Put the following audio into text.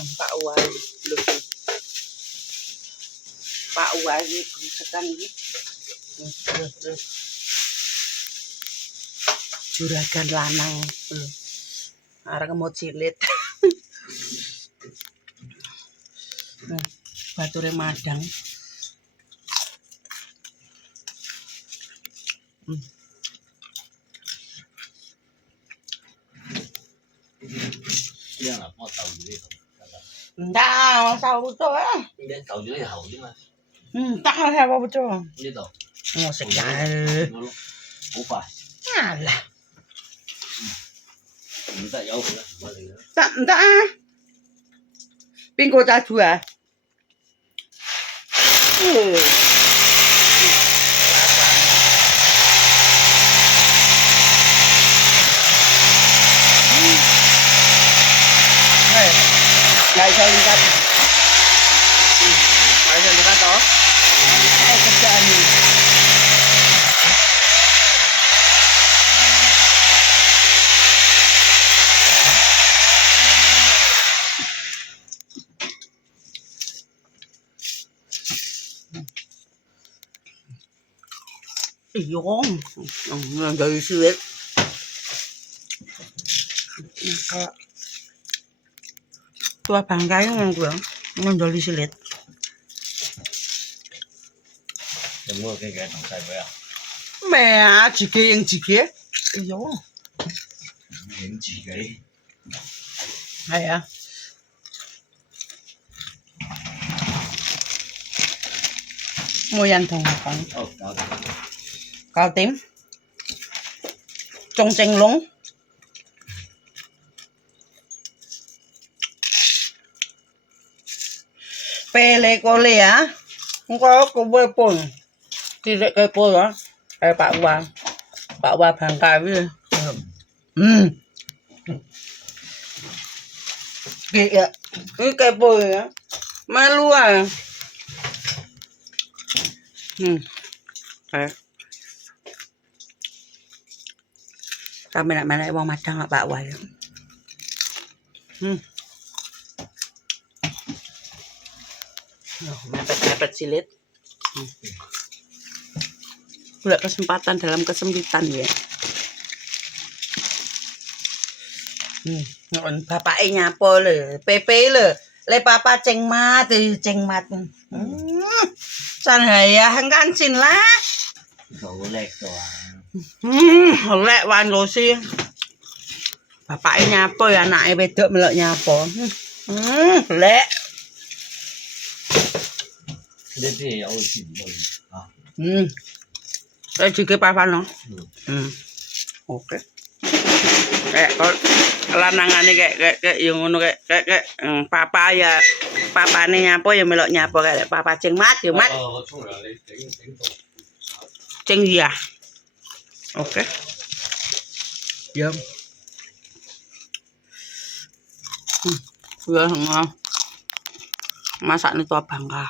Pak Wai lho. Pak Wai sekan iki. Juragan lanang. Arek mau cilit. Bature madang. Dia nggak mau tahu gitu. Enggak, tahu betul. Dia tahu juga ya tahu dia mas. Tak apa betul. Dia tahu. Oh, sekali. Upah. Alah. Minta jauh lah. Tak. Pingko ta dua. Nggak bisa lihat. Nggak bisa lihat toh. Kerjaan ini. Iya, dari sulit. Tua bangkai yang gue dari sulit. Semua kayak gitu saya ya. Mẹ jige yang jige. Iya. Yang jige. Iya. Mua ăn thùng con. Cao tím. Trong chanh lúng. Pele cole á. Không có cô bơi bồn. Thì lại cây bôi đó. Đây Pak Wai bangkai với. Kìa. Cái cây bôi á. Malu à. Kami nak mana uang macam nak Pak Wai. Mepet silit. Udah kesempatan dalam kesempitan ya. Bapaknya nyapo le, Pepe le papa cengmat. San haya kan sin lah. Golek doang. Lek wan lo sih. Bapaknya nyapo ya anaknya wedok melok nyapo. Lek. Dia ya sih. Saya juga papa no. Oke. Kayak lanangane kayak yang ngono kayak papa ya papane nyapo ya melok nyapo kayak papa ceng mat ya mat. Ceng ya. Oke. Yum. Masak nih tua bangka.